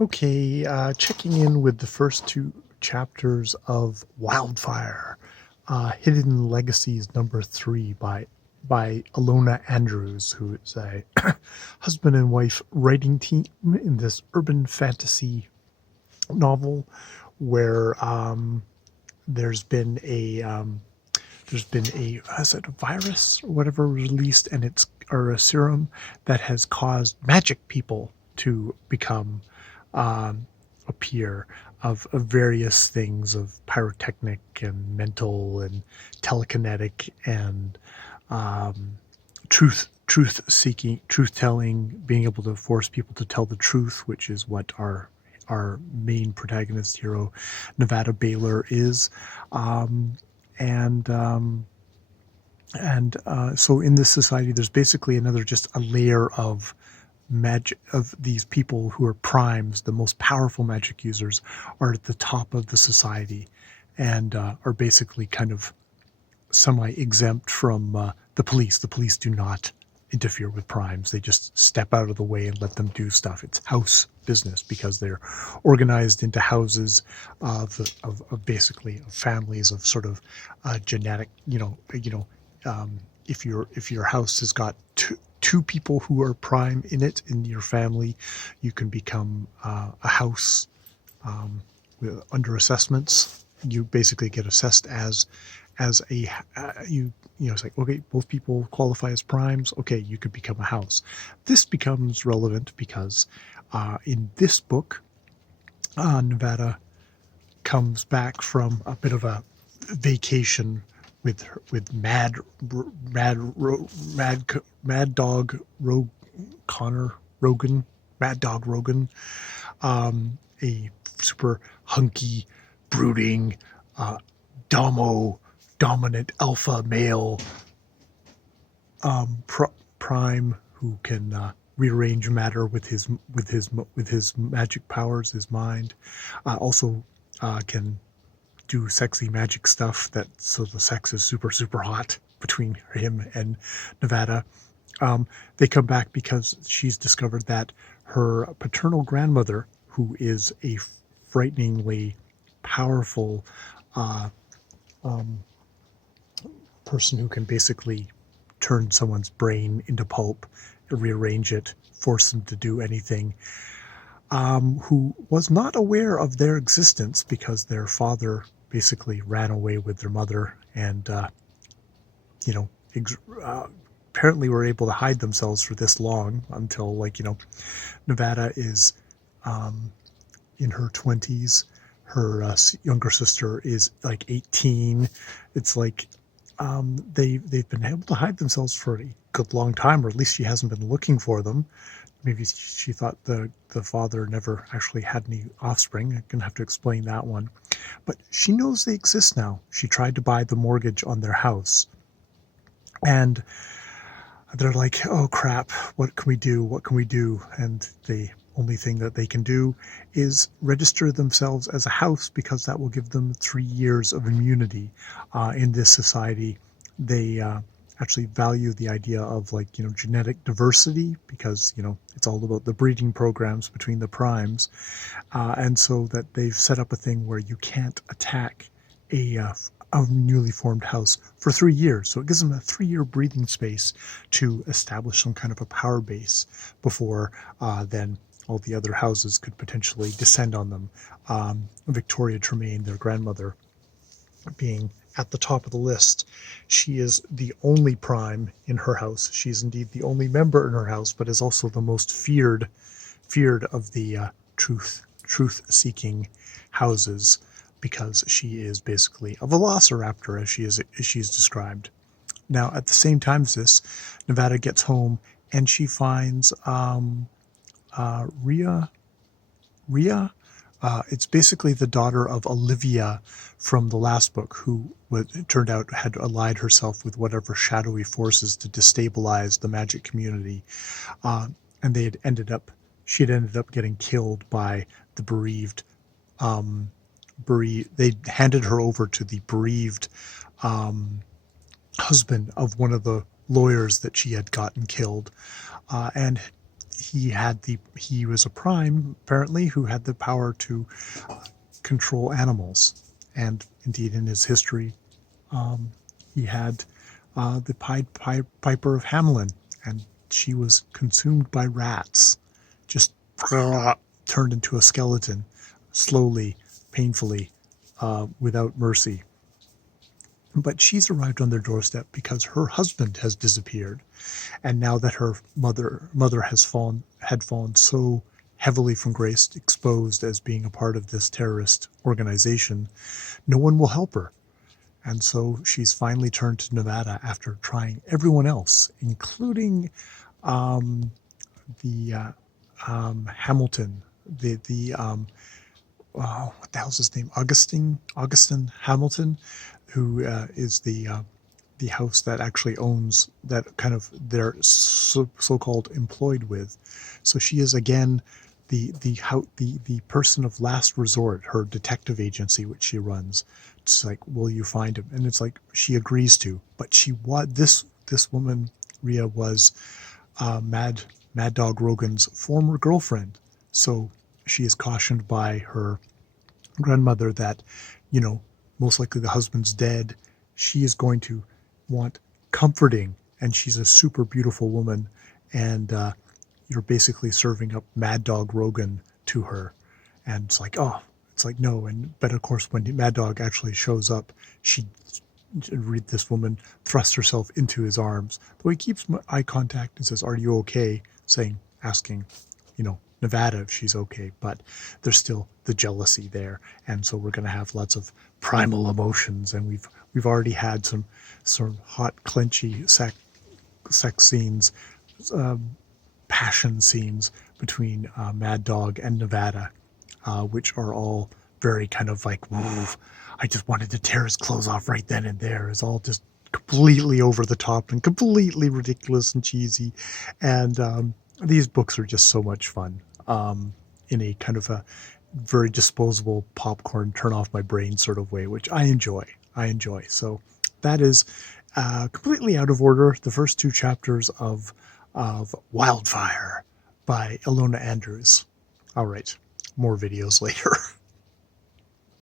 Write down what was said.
Okay, checking in with the first two chapters of Wildfire, Hidden Legacies number 3 by Alona Andrews, who is a husband and wife writing team in this urban fantasy novel where there's been a has it a virus or whatever released, and it's or a serum that has caused magic people to become appear of various things, of pyrotechnic and mental and telekinetic and um, truth seeking, truth telling, being able to force people to tell the truth, which is what our main protagonist hero Nevada Baylor is. um, and so in this society there's basically another just a layer of magic, of these people who are primes, the most powerful magic users, are at the top of the society, and are basically kind of semi-exempt from the police. The police do not interfere with primes. They just step out of the way and let them do stuff. It's house business because they're organized into houses of basically families of sort of genetic, if your house has got two people who are prime in it in your family, you can become a house under assessments. You basically get assessed as a it's like, okay, both people qualify as primes, okay, you could become a house. This becomes relevant because in this book, Nevada comes back from a bit of a vacation with mad dog Connor Rogan, Mad Dog Rogan, a super hunky, brooding, uh, dominant alpha male prime who can rearrange matter with his magic powers, his mind. Also can do sexy magic stuff. That so the sex is super hot between him and Nevada. They come back because she's discovered that her paternal grandmother, who is a frighteningly powerful uh, um, person who can basically turn someone's brain into pulp, rearrange it, force them to do anything, who was not aware of their existence because their father basically ran away with their mother, and you know ex- uh, apparently were able to hide themselves for this long until, like, Nevada is in her 20s. Her younger sister is like 18. It's like they've been able to hide themselves for a good long time, or at least she hasn't been looking for them. Maybe she thought the father never actually had any offspring. I'm gonna have to explain that one. But she knows they exist now. She tried to buy the mortgage on their house, and they're like, oh crap, what can we do? What can we do? And the only thing that they can do is register themselves as a house, because that will give them 3 years of immunity. In this society, they actually value the idea of, like, genetic diversity, because it's all about the breeding programs between the primes, and so that they've set up a thing where you can't attack a newly formed house for 3 years. So it gives them a 3-year breathing space to establish some kind of a power base before then all the other houses could potentially descend on them. Victoria Tremaine, their grandmother, being at the top of the list. She is the only prime in her house. She is indeed the only member in her house, but is also the most feared of the truth-seeking houses, because she is basically a velociraptor, as she's described. Now, at the same time as this, Nevada gets home and she finds Rhea. It's basically the daughter of Olivia from the last book, who it turned out had allied herself with whatever shadowy forces to destabilize the magic community. And she had ended up getting killed by the they handed her over to the bereaved husband of one of the lawyers that she had gotten killed. And he was a prime apparently who had the power to control animals, and indeed in his history he had the Piper of Hamelin, and she was consumed by rats, just turned into a skeleton, slowly, painfully, without mercy. But she's arrived on their doorstep because her husband has disappeared, and now that her mother had fallen so heavily from grace, exposed as being a part of this terrorist organization, no one will help her. And so she's finally turned to Nevada after trying everyone else, including the Hamilton, what the hell's his name? Augustin Hamilton, who is the house that actually owns that kind of they're so-called employed with. So she is again the person of last resort, her detective agency, which she runs. It's like, will you find him? And it's like she agrees to, but this woman, Rhea, was Mad Dog Rogan's former girlfriend. So she is cautioned by her grandmother that, most likely the husband's dead. She is going to want comforting, and she's a super beautiful woman, and you're basically serving up Mad Dog Rogan to her, and it's like, no. But of course, when Mad Dog actually shows up, this woman thrusts herself into his arms, though he keeps eye contact and says, "Are you okay?" asking Nevada if she's okay, but there's still the jealousy there, and so we're going to have lots of primal emotions, and we've already had some sort of hot, clenchy sex scenes, passion scenes between Mad Dog and Nevada, which are all very kind of like, whoa, I just wanted to tear his clothes off right then and there. It's all just completely over the top and completely ridiculous and cheesy, and these books are just so much fun, in a kind of a very disposable popcorn, turn off my brain sort of way, which I enjoy. So that is completely out of order, the first two chapters of Wldfr by Ilona Andrews. All right, more videos later.